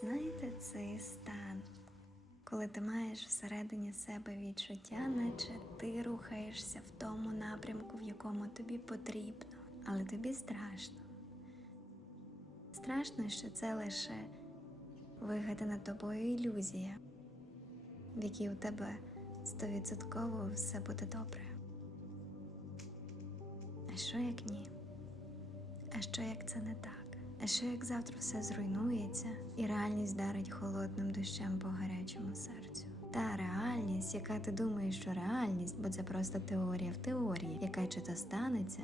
Знаєте, цей стан, коли ти маєш всередині себе відчуття, наче ти рухаєшся в тому напрямку, в якому тобі потрібно, але тобі страшно. Страшно, що це лише вигадана тобою ілюзія, в якій у тебе стовідсотково все буде добре. А що як ні? А що як це не так? А що як завтра все зруйнується і реальність дарить холодним дощем по гарячому серцю? Та реальність, яка ти думаєш, що реальність, бо це просто теорія в теорії, яка чи то станеться,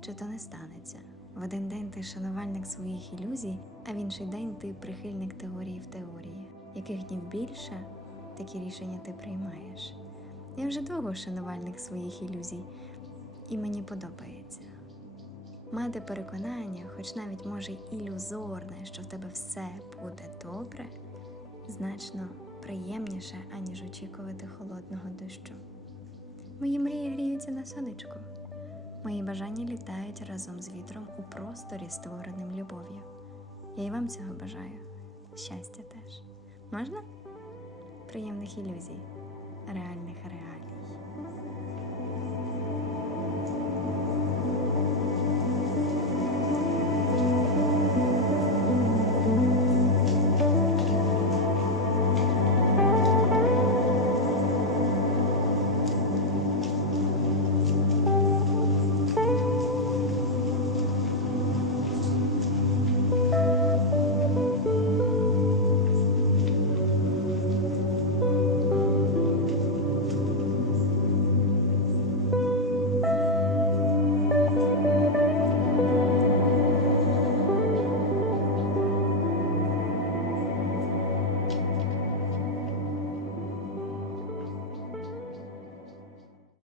чи то не станеться. В один день ти шанувальник своїх ілюзій, а в інший день ти прихильник теорії в теорії. Яких днів більше, такі рішення ти приймаєш. Я вже довго шанувальник своїх ілюзій, і мені подобається. Мати переконання, хоч навіть може ілюзорне, що в тебе все буде добре, значно приємніше, аніж очікувати холодного дощу. Мої мрії гріються на сонечку. Мої бажання літають разом з вітром у просторі, створеним любов'ю. Я і вам цього бажаю. Щастя теж. Можна? Приємних ілюзій, реальних реалій.